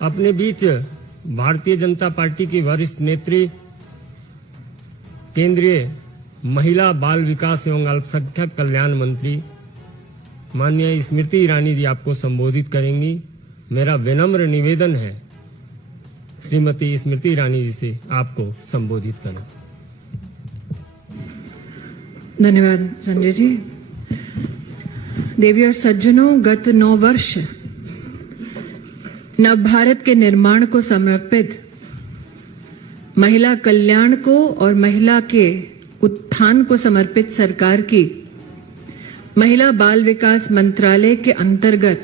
अपने बीच भारतीय जनता पार्टी की वरिष्ठ नेत्री, केंद्रीय महिला बाल विकास एवं अल्पसंख्यक कल्याण मंत्री माननीय स्मृति ईरानी जी आपको संबोधित करेंगी। मेरा विनम्र निवेदन है श्रीमती स्मृति ईरानी जी से आपको संबोधित करें। धन्यवाद संजय जी। देवी और सज्जनों, गत 9 वर्ष नव भारत के निर्माण को समर्पित, महिला कल्याण को और महिला के उत्थान को समर्पित सरकार की महिला बाल विकास मंत्रालय के अंतर्गत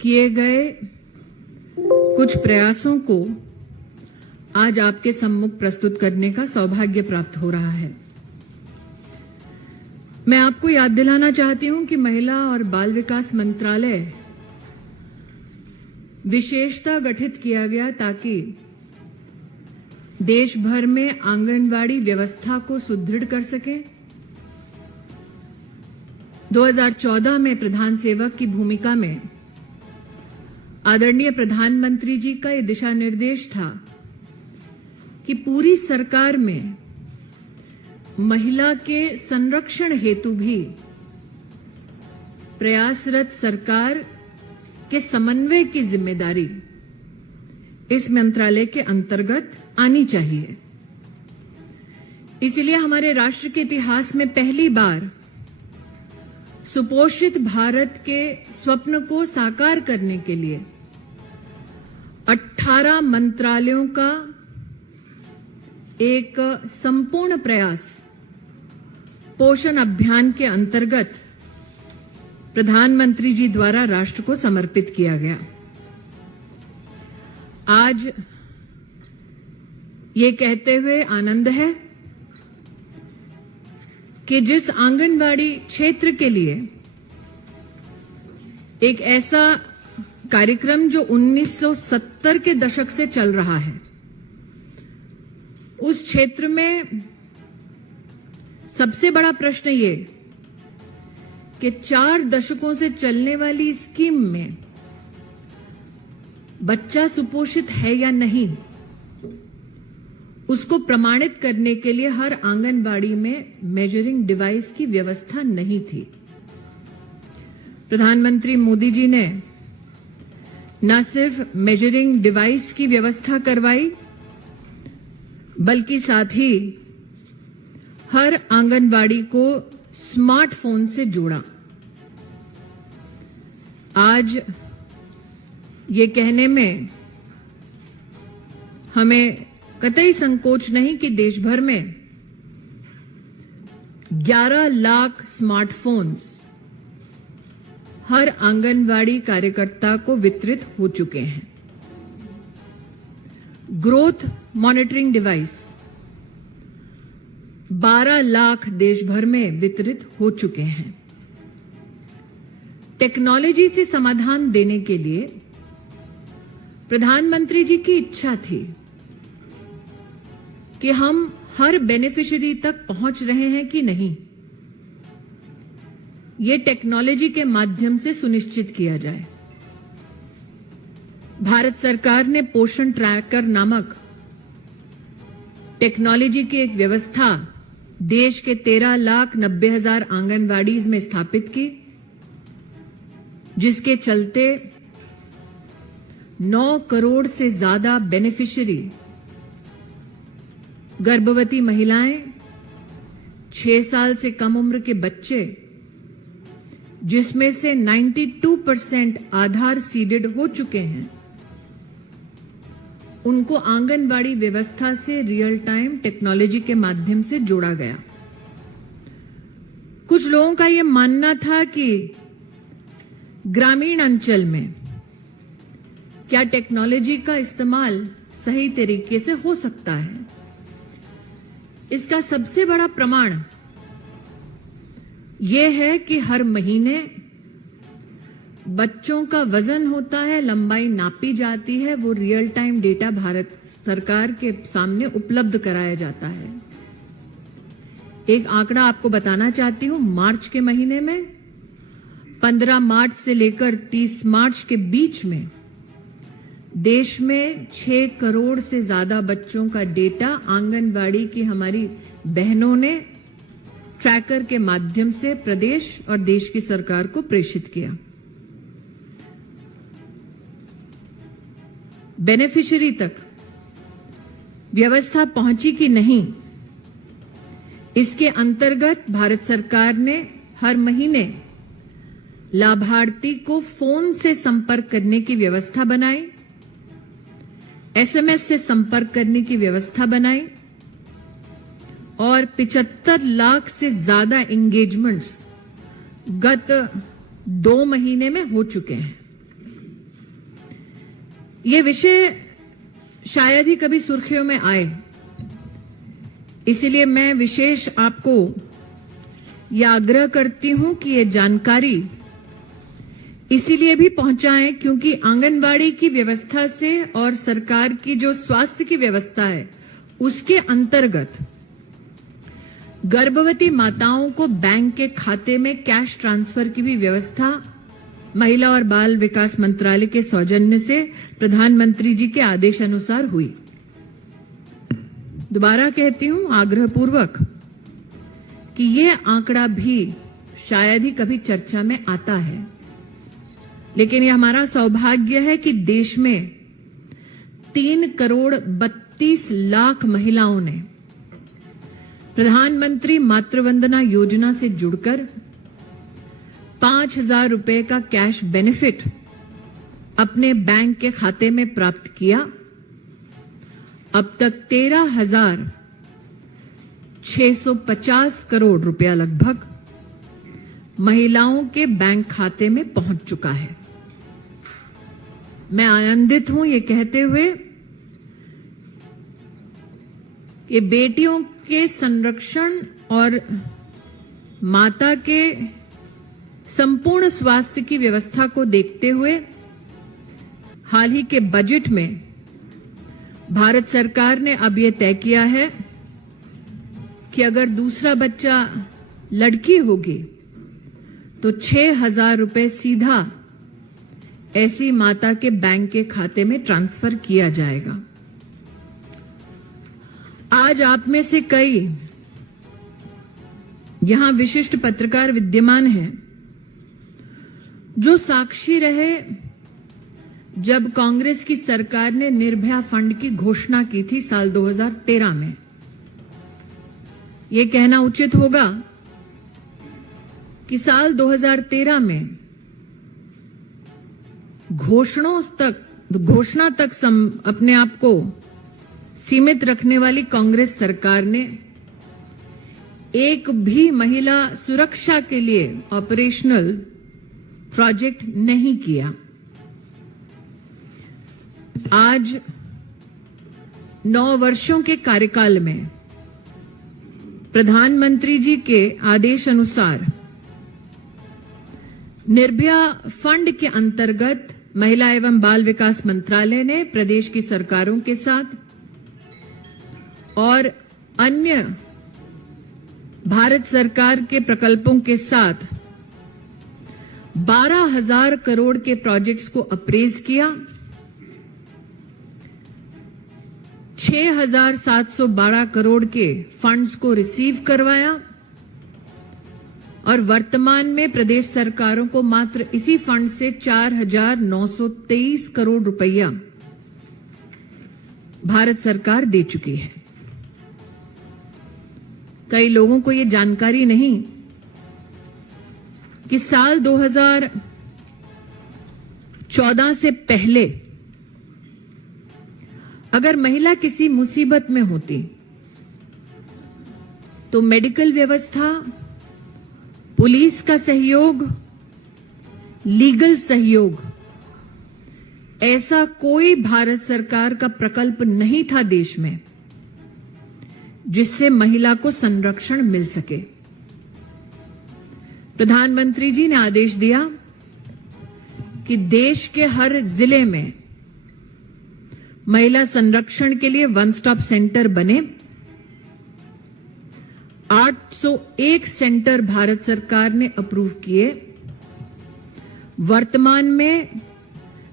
किए गए कुछ प्रयासों को आज आपके सम्मुख प्रस्तुत करने का सौभाग्य प्राप्त हो रहा है। मैं आपको याद दिलाना चाहती हूं कि महिला और बाल विकास मंत्रालय विशेषता गठित किया गया ताकि देश भर में आंगनवाड़ी व्यवस्था को सुदृढ़ कर सके। 2014 में प्रधान सेवक की भूमिका में आदरणीय प्रधानमंत्री जी का यह दिशा निर्देश था कि पूरी सरकार में महिला के संरक्षण हेतु भी प्रयासरत सरकार के समन्वय की जिम्मेदारी इस मंत्रालय के अंतर्गत आनी चाहिए। इसलिए हमारे राष्ट्र के इतिहास में पहली बार सुपोषित भारत के स्वप्न को साकार करने के लिए 18 मंत्रालयों का एक संपूर्ण प्रयास पोषण अभियान के अंतर्गत प्रधानमंत्री जी द्वारा राष्ट्र को समर्पित किया गया। आज ये कहते हुए आनंद है कि जिस आंगनवाड़ी क्षेत्र के लिए एक ऐसा कार्यक्रम जो 1970 के दशक से चल रहा है, उस क्षेत्र में सबसे बड़ा प्रश्न ये कि 4 दशकों से चलने वाली स्कीम में बच्चा सुपोषित है या नहीं, उसको प्रमाणित करने के लिए हर आंगनबाड़ी में मेजरिंग डिवाइस की व्यवस्था नहीं थी। प्रधानमंत्री मोदी जी ने न सिर्फ मेजरिंग डिवाइस की व्यवस्था करवाई, बल्कि साथ ही हर आंगनबाड़ी को स्मार्टफोन से जोड़ा। आज ये कहने में हमें कतई संकोच नहीं कि देश भर में 11 लाख स्मार्टफोन्स हर आंगनवाड़ी कार्यकर्ता को वितरित हो चुके हैं। ग्रोथ मॉनिटरिंग डिवाइस 12 लाख देश भर में वितरित हो चुके हैं। टेक्नोलॉजी से समाधान देने के लिए प्रधानमंत्री जी की इच्छा थी कि हम हर बेनिफिशियरी तक पहुंच रहे हैं कि नहीं, ये टेक्नोलॉजी के माध्यम से सुनिश्चित किया जाए। भारत सरकार ने पोषण ट्रैकर नामक टेक्नोलॉजी की एक व्यवस्था देश के 13,90,000 आंगनवाड़ीज में स्थापित की, जिसके चलते 9 करोड़ से ज्यादा बेनिफिशियरी गर्भवती महिलाएं, 6 साल से कम उम्र के बच्चे, जिसमें से 92% आधार सीडेड हो चुके हैं, उनको आंगनबाड़ी व्यवस्था से रियल टाइम टेक्नोलॉजी के माध्यम से जोड़ा गया। कुछ लोगों का यह मानना था कि ग्रामीण अंचल में क्या टेक्नोलॉजी का इस्तेमाल सही तरीके से हो सकता है। इसका सबसे बड़ा प्रमाण यह है कि हर महीने बच्चों का वजन होता है, लंबाई नापी जाती है, वो रियल टाइम डेटा भारत सरकार के सामने उपलब्ध कराया जाता है। एक आंकड़ा आपको बताना चाहती हूं, मार्च के महीने में 15 मार्च से लेकर 30 मार्च के बीच में देश में 6 करोड़ से ज्यादा बच्चों का डेटा आंगनबाड़ी की हमारी बहनों ने ट्रैकर के माध्यम से प्रदेश और देश की सरकार को प्रेषित किया। बेनिफिशियरी तक व्यवस्था पहुंची कि नहीं, इसके अंतर्गत भारत सरकार ने हर महीने लाभार्थी को फोन से संपर्क करने की व्यवस्था बनाई, एसएमएस से संपर्क करने की व्यवस्था बनाई और 75 लाख से ज्यादा एंगेजमेंट्स गत 2 महीने में हो चुके हैं। ये विषय शायद ही कभी सुर्खियों में आए, इसलिए मैं विशेष आपको यह आग्रह करती हूं कि ये जानकारी इसीलिए भी पहुंचाएं क्योंकि आंगनबाड़ी की व्यवस्था से और सरकार की जो स्वास्थ्य की व्यवस्था है उसके अंतर्गत गर्भवती माताओं को बैंक के खाते में कैश ट्रांसफर की भी व्यवस्था महिला और बाल विकास मंत्रालय के सौजन्य से प्रधानमंत्री जी के आदेश अनुसार हुई। दोबारा कहती हूं आग्रहपूर्वक कि यह आंकड़ा भी शायद ही कभी चर्चा में आता है, लेकिन यह हमारा सौभाग्य है कि देश में 3 करोड़ 32 लाख महिलाओं ने प्रधानमंत्री मातृवंदना योजना से जुड़कर 5,000 रुपए का कैश बेनिफिट अपने बैंक के खाते में प्राप्त किया। अब तक 13,650 करोड़ रुपया लगभग महिलाओं के बैंक खाते में पहुंच चुका है। मैं आनंदित हूं ये कहते हुए कि बेटियों के संरक्षण और माता के संपूर्ण स्वास्थ्य की व्यवस्था को देखते हुए हाल ही के बजट में भारत सरकार ने अब यह तय किया है कि अगर दूसरा बच्चा लड़की होगी तो 6,000 रुपए सीधा ऐसी माता के बैंक के खाते में ट्रांसफर किया जाएगा। आज आप में से कई यहां विशिष्ट पत्रकार विद्यमान हैं जो साक्षी रहे जब कांग्रेस की सरकार ने निर्भया फंड की घोषणा की थी साल 2013 में। यह कहना उचित होगा कि साल 2013 में घोषणा तक अपने आप को सीमित रखने वाली कांग्रेस सरकार ने एक भी महिला सुरक्षा के लिए ऑपरेशनल प्रोजेक्ट नहीं किया। आज 9 वर्षों के कार्यकाल में प्रधानमंत्री जी के आदेश अनुसार निर्भया फंड के अंतर्गत महिला एवं बाल विकास मंत्रालय ने प्रदेश की सरकारों के साथ और अन्य भारत सरकार के प्रकल्पों के साथ 12,000 करोड़ के प्रोजेक्ट्स को अप्रेज किया। 6,712 करोड़ के फंड्स को रिसीव करवाया और वर्तमान में प्रदेश सरकारों को मात्र इसी फंड से 4,923 करोड़ रुपया भारत सरकार दे चुकी है। कई लोगों को यह जानकारी नहीं कि साल 2014 से पहले अगर महिला किसी मुसीबत में होती तो मेडिकल व्यवस्था, पुलिस का सहयोग, लीगल सहयोग, ऐसा कोई भारत सरकार का प्रकल्प नहीं था देश में जिससे महिला को संरक्षण मिल सके। प्रधानमंत्री जी ने आदेश दिया कि देश के हर जिले में महिला संरक्षण के लिए वन स्टॉप सेंटर बने। 801 सेंटर भारत सरकार ने अप्रूव किए। वर्तमान में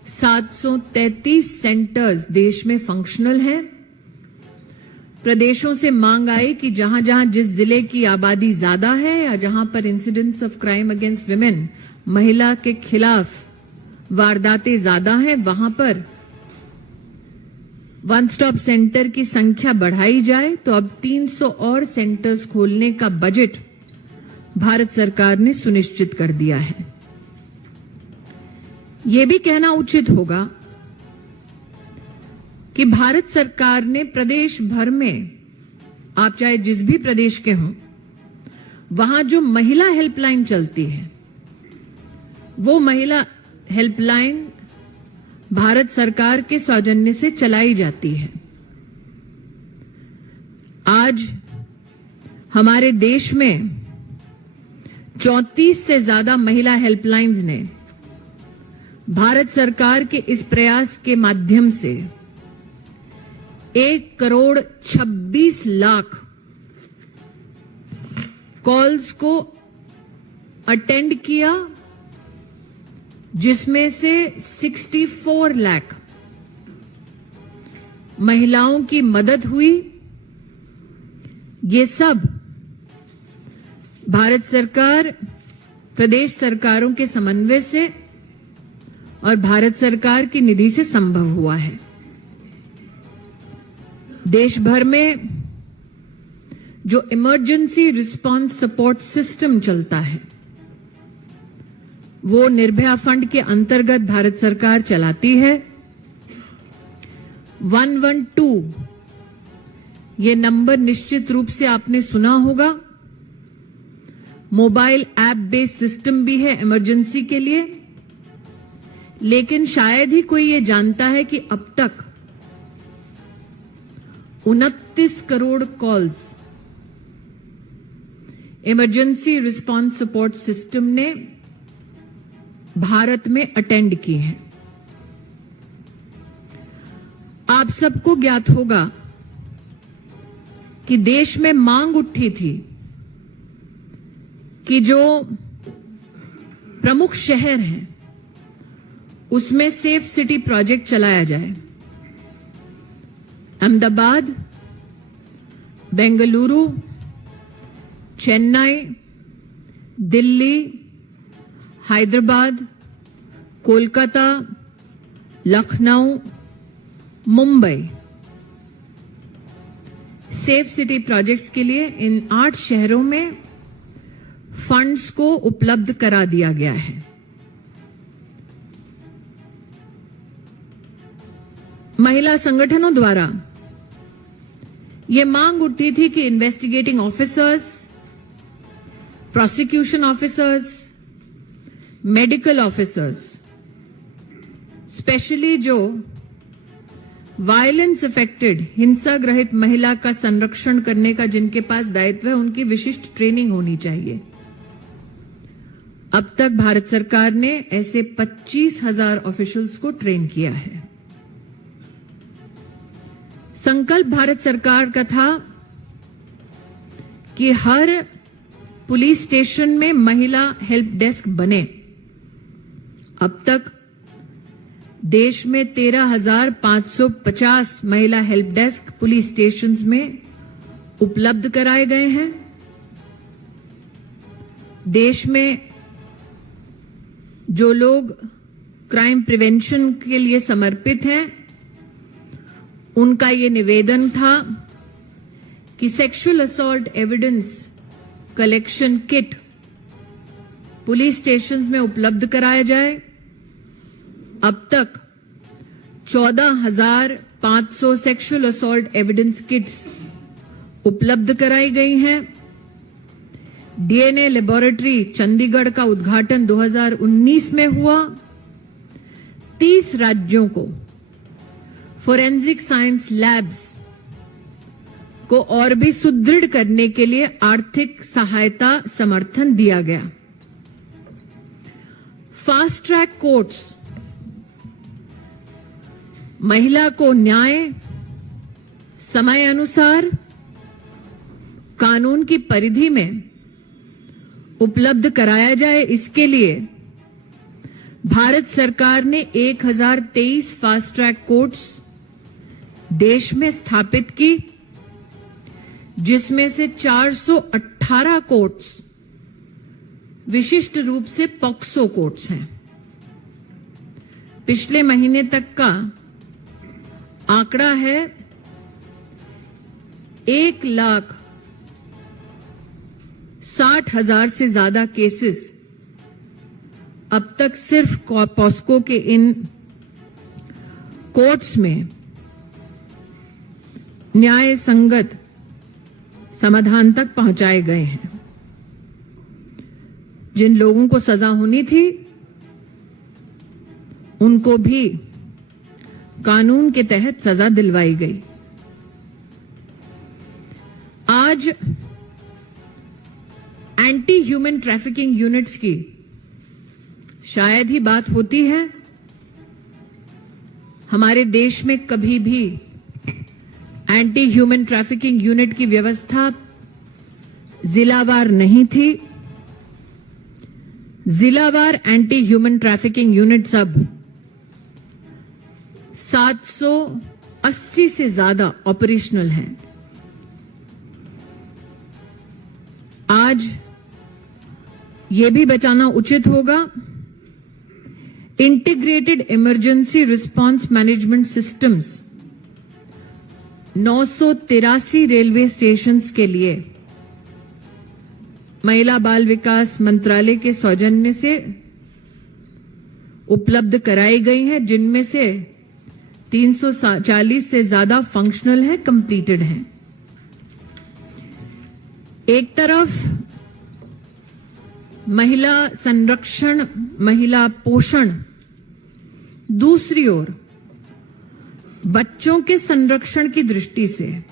733 सेंटर्स देश में फंक्शनल हैं। प्रदेशों से मांग आई कि जहां जहां जिस जिले की आबादी ज्यादा है या जहां पर incidents of crime against women, महिला के खिलाफ वारदातें ज्यादा हैं, वहां पर वन स्टॉप सेंटर की संख्या बढ़ाई जाए। तो अब 300 और सेंटर्स खोलने का बजट भारत सरकार ने सुनिश्चित कर दिया है। यह भी कहना उचित होगा कि भारत सरकार ने प्रदेश भर में, आप चाहे जिस भी प्रदेश के हों, वहां जो महिला हेल्पलाइन चलती है, वो महिला हेल्पलाइन भारत सरकार के सौजन्य से चलाई जाती है। आज हमारे देश में 34 से ज्यादा महिला हेल्पलाइंस ने भारत सरकार के इस प्रयास के माध्यम से 1,26,00,000 कॉल्स को अटेंड किया, जिसमें से 64 लाख महिलाओं की मदद हुई। ये सब भारत सरकार, प्रदेश सरकारों के समन्वय से और भारत सरकार की निधि से संभव हुआ है। देश भर में जो इमरजेंसी रिस्पांस सपोर्ट सिस्टम चलता है, वो निर्भया फंड के अंतर्गत भारत सरकार चलाती है। 112 ये नंबर निश्चित रूप से आपने सुना होगा। मोबाइल ऐप बेस्ड सिस्टम भी है इमरजेंसी के लिए, लेकिन शायद ही कोई ये जानता है कि अब तक 29 crore calls emergency response support system ने भारत में अटेंड की हैं। आप सबको ज्ञात होगा कि देश में मांग उठी थी कि जो प्रमुख शहर हैं उसमें सेफ सिटी प्रोजेक्ट चलाया जाए। Ahmedabad, Bengaluru, Chennai, Delhi, Hyderabad, Kolkata, Lucknow, Mumbai, safe city projects के लिए इन 8 शहरों में फंड्स को उपलब्ध करा दिया गया है। महिला संगठनों द्वारा यह मांग उठी थी कि investigating officers, prosecution officers, medical officers, specially जो वायलेंस अफेक्टेड, हिंसा ग्रहित महिला का संरक्षण करने का जिनके पास दायित्व है, उनकी विशिष्ट ट्रेनिंग होनी चाहिए। अब तक भारत सरकार ने ऐसे 25,000 ऑफिशियल्स को ट्रेन किया है। संकल्प भारत सरकार का था कि हर पुलिस स्टेशन में महिला हेल्प डेस्क बने। अब तक देश में 13,550 महिला हेल्प डेस्क पुलिस स्टेशंस में उपलब्ध कराए गए हैं। देश में जो लोग क्राइम प्रिवेंशन के लिए समर्पित हैं, उनका ये निवेदन था कि sexual assault evidence collection kit police stations में उपलब्ध कराया जाए। अब तक 14,500 सेक्सुअल असॉल्ट एविडेंस किट्स उपलब्ध कराई गई हैं। डीएनए लेबोरेटरी चंडीगढ़ का उद्घाटन 2019 में हुआ। 30 राज्यों को फोरेंसिक साइंस लैब्स को और भी सुदृढ़ करने के लिए आर्थिक सहायता समर्थन दिया गया। फास्ट ट्रैक कोर्ट्स महिला को न्याय समय अनुसार कानून की परिधि में उपलब्ध कराया जाए, इसके लिए भारत सरकार ने 1023 फास्ट ट्रैक कोर्ट्स देश में स्थापित की, जिसमें से 418 कोर्ट्स विशिष्ट रूप से पॉक्सो कोर्ट्स हैं। पिछले महीने तक का आंकड़ा है 1,60,000 से ज्यादा केसेस अब तक सिर्फ पॉस्को के इन कोर्ट्स में न्याय संगत समाधान तक पहुंचाए गए हैं। जिन लोगों को सजा होनी थी उनको भी कानून के तहत सजा दिलवाई गई। आज एंटी ह्यूमन ट्रैफिकिंग यूनिट्स की शायद ही बात होती है। हमारे देश में कभी भी एंटी ह्यूमन ट्रैफिकिंग यूनिट की व्यवस्था जिलावार नहीं थी। जिलावार एंटी ह्यूमन ट्रैफिकिंग यूनिट्स अब 780 से ज्यादा ऑपरेशनल हैं। आज यह भी बताना उचित होगा, integrated emergency response management systems 983 railway stations के लिए महिला बाल विकास मंत्रालय के सौजन्य से उपलब्ध कराई गई हैं, जिनमें से 340 से ज्यादा फंक्शनल है, कंप्लीटेड हैं। एक तरफ महिला संरक्षण, महिला पोषण, दूसरी ओर बच्चों के संरक्षण की दृष्टि से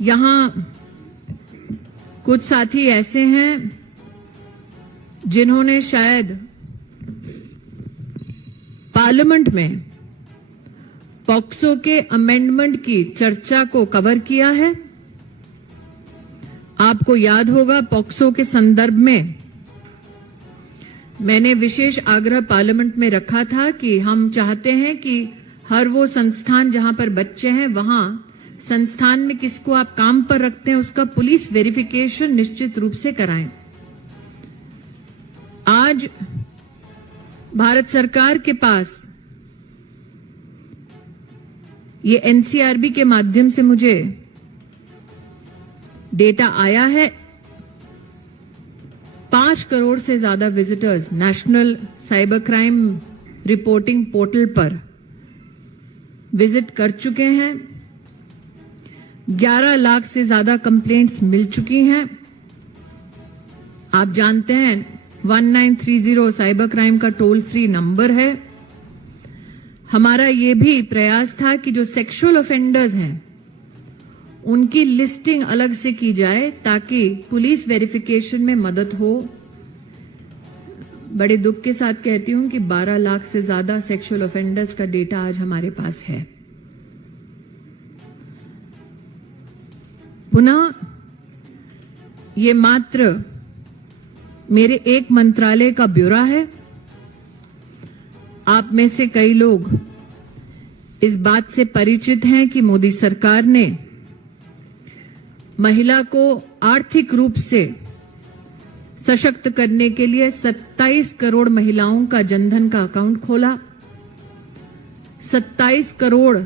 यहां कुछ साथी ऐसे हैं जिन्होंने शायद पार्लियामेंट में पॉक्सो के अमेंडमेंट की चर्चा को कवर किया है। आपको याद होगा, पॉक्सो के संदर्भ में मैंने विशेष आग्रह पार्लियामेंट में रखा था कि हम चाहते हैं कि हर वो संस्थान जहां पर बच्चे हैं, वहां संस्थान में किसको आप काम पर रखते हैं उसका पुलिस वेरिफिकेशन निश्चित रूप से कराएं। आज भारत सरकार के पास ये एनसीआरबी के माध्यम से मुझे डेटा आया है, 5 करोड़ से ज्यादा visitors national cyber crime reporting portal पर विजिट कर चुके हैं। 11 लाख से ज्यादा कंप्लेंट्स मिल चुकी हैं। आप जानते हैं 1930 साइबर क्राइम का टोल फ्री नंबर है। हमारा यह भी प्रयास था कि जो सेक्सुअल ऑफेंडर्स हैं उनकी लिस्टिंग अलग से की जाए ताकि पुलिस वेरिफिकेशन में मदद हो। बड़े दुख के साथ कहती हूं कि 12 लाख से ज्यादा सेक्सुअल ऑफेंडर्स का डेटा आज हमारे पास है। पुनः ये मात्र मेरे एक मंत्रालय का ब्यौरा है। आप में से कई लोग इस बात से परिचित हैं कि मोदी सरकार ने महिला को आर्थिक रूप से सशक्त करने के लिए 27 करोड़ महिलाओं का जनधन का अकाउंट खोला। 27 करोड़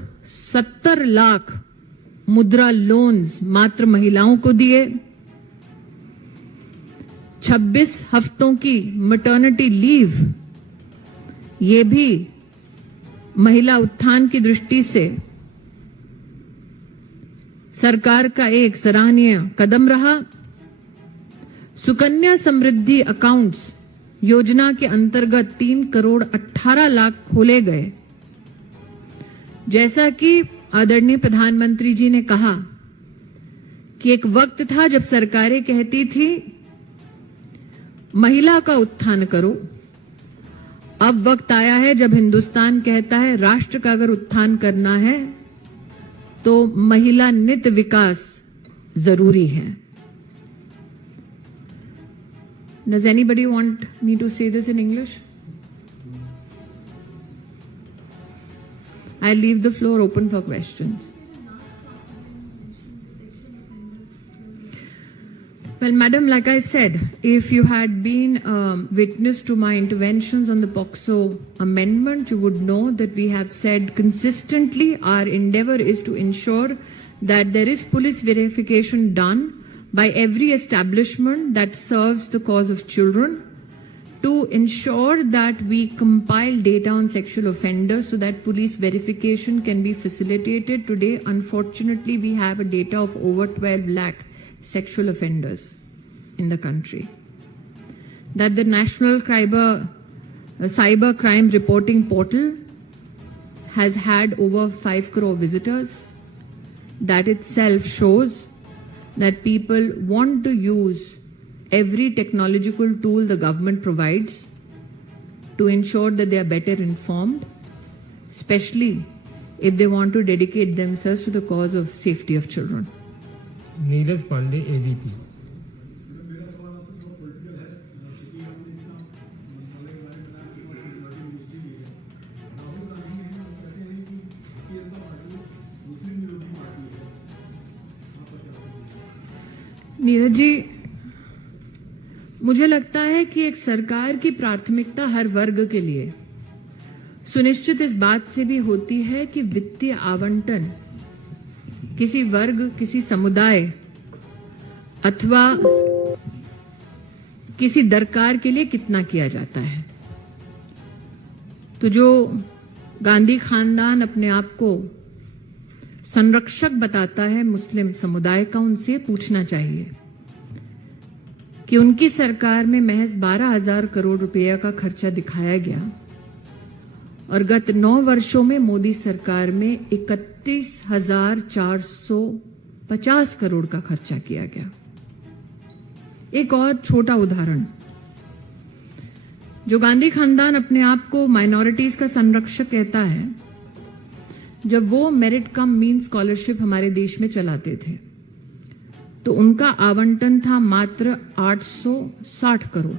70 लाख मुद्रा लोन्स मात्र महिलाओं को दिए। 26 हफ्तों की मैटरनिटी लीव, ये भी महिला उत्थान की दृष्टि से सरकार का एक सराहनीय कदम रहा। सुकन्या समृद्धि अकाउंट्स योजना के अंतर्गत 3 करोड़ 18 लाख खोले गए। जैसा कि आदरणीय प्रधानमंत्री जी ने कहा कि एक वक्त था जब सरकारें कहती थी महिला का उत्थान करो। अब वक्त आया है जब हिंदुस्तान कहता है राष्ट्र का अगर उत्थान करना है तो महिला नित विकास जरूरी है। Does anybody want me to say this in English? I leave the floor open for questions. Well, madam, like I said, if you had been witness to my interventions on the POCSO amendment, you would know that we have said consistently our endeavor is to ensure that there is police verification done by every establishment that serves the cause of children, to ensure that we compile data on sexual offenders so that police verification can be facilitated. Today, unfortunately, we have a data of over 12 lakh sexual offenders in the country. That the National Cyber Crime Reporting Portal has had over 5 crore visitors. That itself shows that people want to use every technological tool the government provides to ensure that they are better informed, especially if they want to dedicate themselves to the cause of safety of children. Neeraj Pandey, ABP. Neeraj ji, मुझे लगता है कि एक सरकार की प्राथमिकता हर वर्ग के लिए सुनिश्चित इस बात से भी होती है कि वित्तीय आवंटन किसी वर्ग, किसी समुदाय अथवा किसी दरकार के लिए कितना किया जाता है। तो जो गांधी खानदान अपने आप को संरक्षक बताता है मुस्लिम समुदाय का, उनसे पूछना चाहिए कि उनकी सरकार में महज 12,000 करोड़ रुपया का खर्चा दिखाया गया और गत 9 वर्षों में मोदी सरकार में 31,450 करोड़ का खर्चा किया गया। एक और छोटा उदाहरण, जो गांधी खानदान अपने आप को माइनॉरिटीज का संरक्षक कहता है, जब वो मेरिट कम मीन स्कॉलरशिप हमारे देश में चलाते थे तो उनका आवंटन था मात्र 860 करोड़।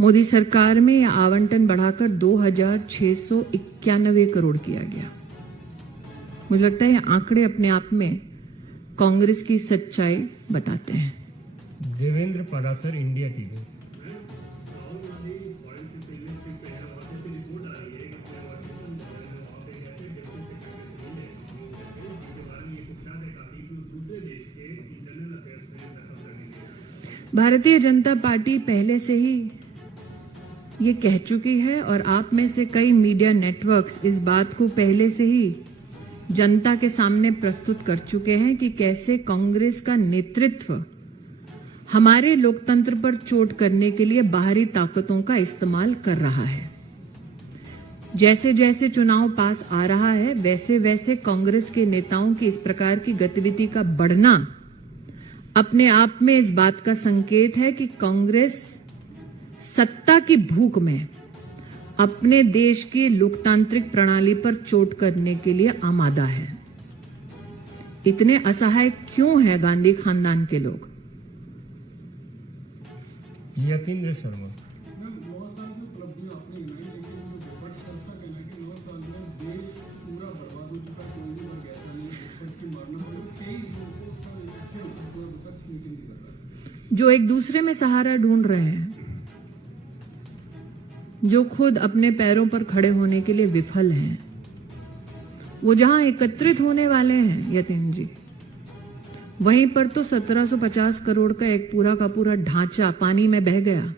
मोदी सरकार में यह आवंटन बढ़ाकर 2,691 करोड़ किया गया। मुझे लगता है ये आंकड़े अपने आप में कांग्रेस की सच्चाई बताते हैं। Devendra Parashar, India TV. Bharatiya Janata party पहले से ही ये कह चुकी है और आप में से कई मीडिया नेटवर्क्स इस बात को पहले से ही जनता के सामने प्रस्तुत कर चुके हैं कि कैसे कांग्रेस का नेतृत्व हमारे लोकतंत्र पर चोट करने के लिए बाहरी ताकतों का इस्तेमाल कर रहा है। जैसे जैसे चुनाव पास आ रहा है, वैसे वैसे कांग्रेस के नेताओं की इस प्रकार की गतिविधि का बढ़ना अपने आप में इस बात का संकेत है कि कांग्रेस सत्ता की भूख में अपने देश की लोकतांत्रिक प्रणाली पर चोट करने के लिए आमादा है। इतने असहाय क्यों है गांधी खानदान के लोग? यतीन्द्र शर्मा। जो एक दूसरे में सहारा ढूंढ रहे हैं, जो खुद अपने पैरों पर खड़े होने के लिए विफल हैं, वो जहां एकत्रित होने वाले हैं यतीन जी, वहीं पर तो 1750 करोड़ का एक पूरा का पूरा ढांचा पानी में बह गया।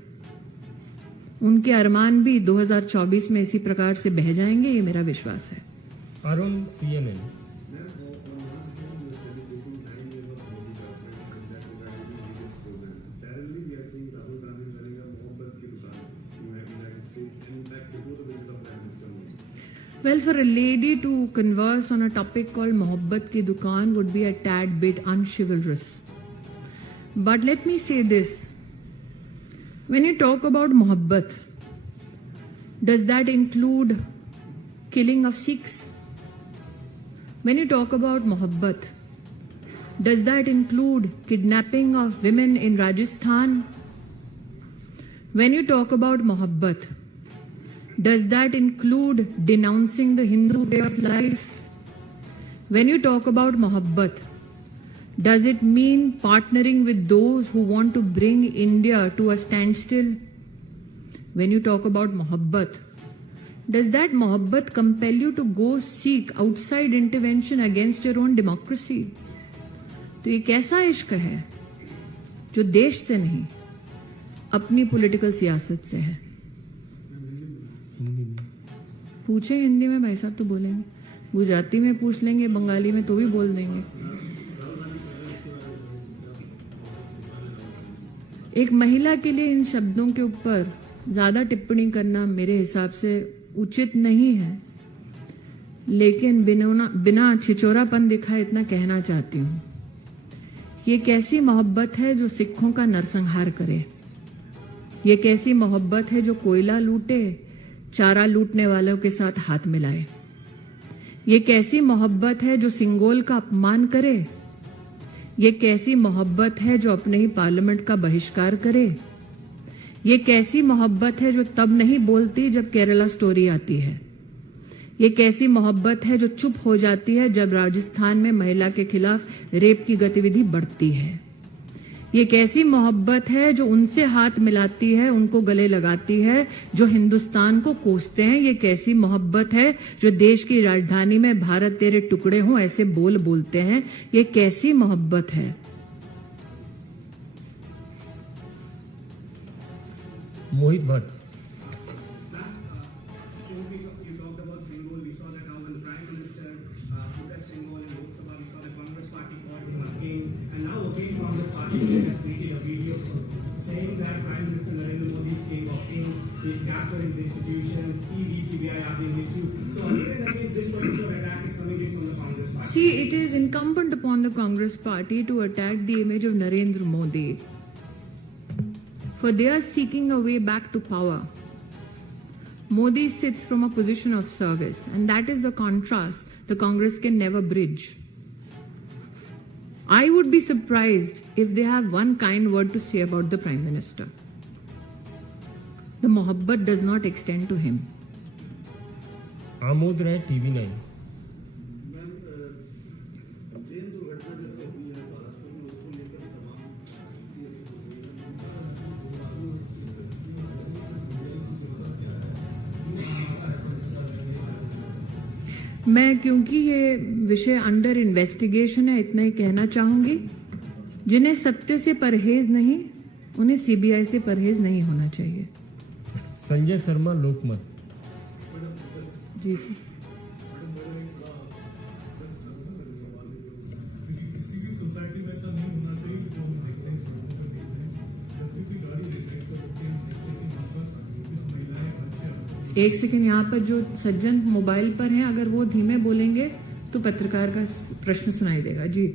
उनके अरमान भी 2024 में इसी प्रकार से बह जाएंगे, ये मेरा विश्वास है। Arun, CNN। Well, for a lady to converse on a topic called Mohabbat Ki Dukaan would be a tad bit unchivalrous. But let me say this. When you talk about Mohabbat, does that include killing of Sikhs? When you talk about Mohabbat, does that include kidnapping of women in Rajasthan When you talk about mohabbat, does that include denouncing the Hindu way of life? When you talk about mohabbat, does it mean partnering with those who want to bring India to a standstill? When you talk about mohabbat, does that mohabbat compel you to go seek outside intervention against your own democracy? तो ये कैसा इश्क है जो देश से नहीं अपनी पॉलिटिकल सियासत से है? पूछे हिंदी में भाई साहब तो बोलेंगे, गुजराती में पूछ लेंगे, बंगाली में तो भी बोल देंगे। एक महिला के लिए इन शब्दों के ऊपर ज्यादा टिप्पणी करना मेरे हिसाब से उचित नहीं है, लेकिन बिना छिचोरापन दिखाए इतना कहना चाहती हूं। ये कैसी मोहब्बत है जो सिखों का नरसंहार करे? ये कैसी मोहब्बत है जो कोयला लूटे, चारा लूटने वालों के साथ हाथ मिलाए? ये कैसी मोहब्बत है जो सिंगोल का अपमान करे? ये कैसी मोहब्बत है जो अपने ही पार्लियामेंट का बहिष्कार करे? ये कैसी मोहब्बत है जो तब नहीं बोलती जब केरला स्टोरी आती है? ये कैसी मोहब्बत है जो चुप हो जाती है जब राजस्थान में महिला के खिलाफ रेप की गतिविधि बढ़ती है? ये कैसी मोहब्बत है जो उनसे हाथ मिलाती है, उनको गले लगाती है जो हिंदुस्तान को कोसते हैं? ये कैसी मोहब्बत है जो देश की राजधानी में भारत तेरे टुकड़े हों ऐसे बोल बोलते हैं? ये कैसी मोहब्बत है? मोहित Bhatt. Saying that Prime Minister Narendra Modi's king of kings is capturing the institutions, ED, CBI are being issued. So again, this particular attack is coming in from the Congress party. See, it is incumbent upon the Congress party to attack the image of Narendra Modi, for they are seeking a way back to power. Modi sits from a position of service, and that is the contrast the Congress can never bridge. I would be surprised if they have one kind word to say about the Prime Minister. The mohabbat does not extend to him. Amod Rai, TV9। मैं क्योंकि ये विषय under investigation है इतना ही कहना चाहूंगी, जिन्हें सत्य से परहेज नहीं उन्हें सीबीआई से परहेज नहीं होना चाहिए। संजय शर्मा, लोकमत। जी सर। एक सेकंड, यहाँ पर जो सज्जन मोबाइल पर हैं अगर वो धीमे बोलेंगे तो पत्रकार का प्रश्न सुनाई देगा। जी।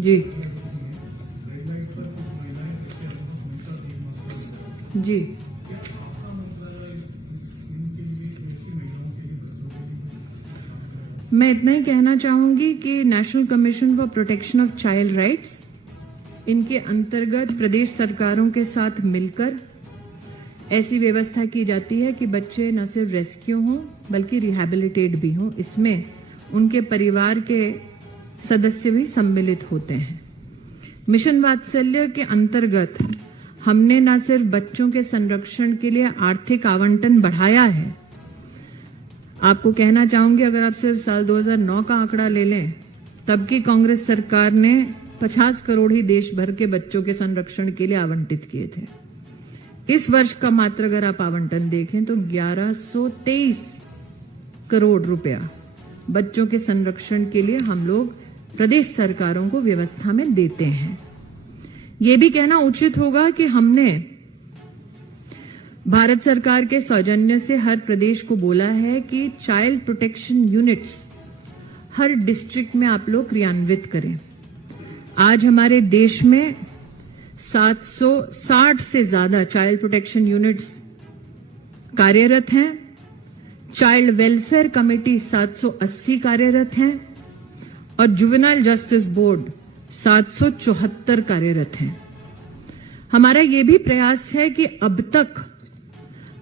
जी जी मैं इतना ही कहना चाहूंगी कि national commission for protection of child rights, इनके अंतर्गत प्रदेश सरकारों के साथ मिलकर ऐसी व्यवस्था की जाती है कि बच्चे न सिर्फ रेस्क्यू हों बल्कि रिहैबिलिटेट भी हों। इसमें उनके परिवार के सदस्य भी सम्मिलित होते हैं। मिशन वात्सल्य के अंतर्गत हमने न सिर्फ बच्चों के संरक्षण के लिए आर्थिक आवंटन बढ़ाया है, आपको कहना चाहूंगी अगर आप सिर्फ साल 2009 का आंकड़ा ले लें तब की कांग्रेस सरकार ने 50 करोड़ ही देश भर के बच्चों के संरक्षण के लिए आवंटित किए थे। इस वर्ष का मात्र अगर आप आवंटन देखें तो 1123 करोड़ रुपया बच्चों के संरक्षण के लिए हम लोग प्रदेश सरकारों को व्यवस्था में देते हैं। ये भी कहना उचित होगा कि हमने भारत सरकार के सौजन्य से हर प्रदेश को बोला है कि चाइल्ड प्रोटेक्शन यूनिट्स हर डिस्ट्रिक्ट में आप लोग क्रियान्वित करें। आज हमारे देश में 760 से ज्यादा चाइल्ड प्रोटेक्शन यूनिट्स कार्यरत हैं। चाइल्ड वेलफेयर कमेटी 780 कार्यरत हैं और जुवेनाइल जस्टिस बोर्ड 774 कार्यरत हैं। हमारा ये भी प्रयास है कि अब तक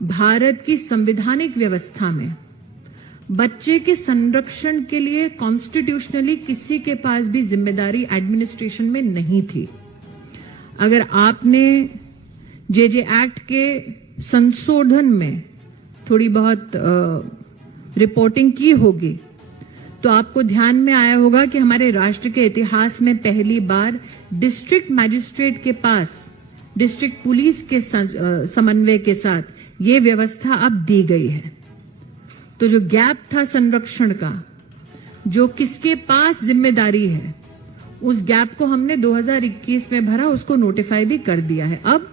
भारत की संवैधानिक व्यवस्था में बच्चे के संरक्षण के लिए कॉन्स्टिट्यूशनली किसी के पास भी जिम्मेदारी एडमिनिस्ट्रेशन में नहीं थी। अगर आपने जेजे एक्ट के संशोधन में थोड़ी बहुत रिपोर्टिंग की होगी तो आपको ध्यान में आया होगा कि हमारे राष्ट्र के इतिहास में पहली बार डिस्ट्रिक्ट मैजिस्ट्रेट के पास डिस्ट्रिक्ट पुलिस के समन्वय के साथ ये व्यवस्था अब दी गई है। तो जो गैप था संरक्षण का, जो किसके पास जिम्मेदारी है, उस गैप को हमने 2021 में भरा, उसको नोटिफाई भी कर दिया है। अब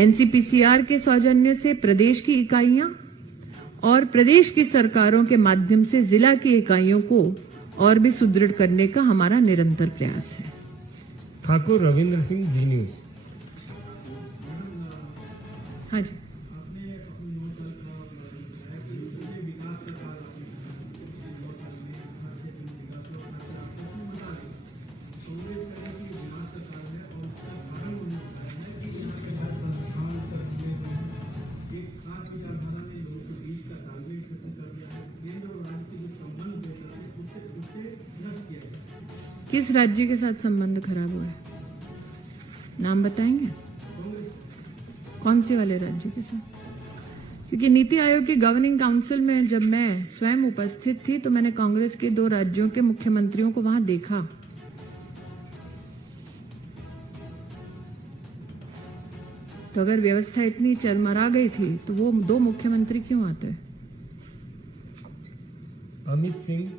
एनसीपीसीआर के सौजन्य से प्रदेश की इकाइयां और प्रदेश की सरकारों के माध्यम से जिला की इकाइयों को और भी सुदृढ़ करने का हमारा निरंतर प्रयास है। ठाकुर रविंद्र सिंह, जी न्यूज। हाँ जी, किस राज्य के साथ संबंध खराब हुआ है? नाम बताएंगे? कौन से वाले राज्य के साथ? क्योंकि नीति आयोग की गवर्निंग काउंसिल में जब मैं स्वयं उपस्थित थी तो मैंने कांग्रेस के 2 राज्यों के मुख्यमंत्रियों को वहां देखा। तो अगर व्यवस्था इतनी चरमरा गई थी तो वो 2 मुख्यमंत्री क्यों आते? अमित सिंह,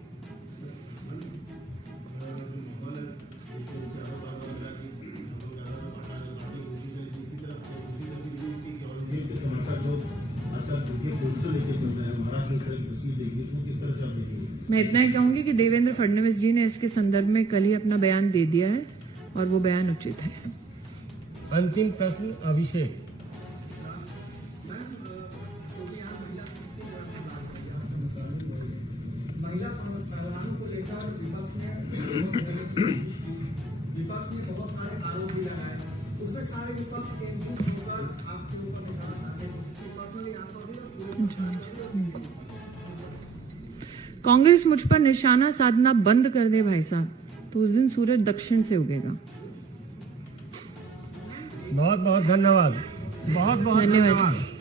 मैं इतना ही कहूंगी कि देवेंद्र फडणवीस जी ने इसके संदर्भ में कल ही अपना बयान दे दिया है और वो बयान उचित है। अंतिम प्रश्न अभिषेक। महिला प्रावधान को लेकर विपक्ष ने बहुत सारे आरोप भी लगाए, उसमें सारे विपक्ष एकजुट होकर आपके ऊपर निशाना साधे। पर्सनली आप कांग्रेस मुझ पर निशाना साधना बंद कर दे भाई साहब, तो उस दिन सूरज दक्षिण से उगेगा। बहुत बहुत धन्यवाद। बहुत बहुत धन्यवाद। धन्यवाद।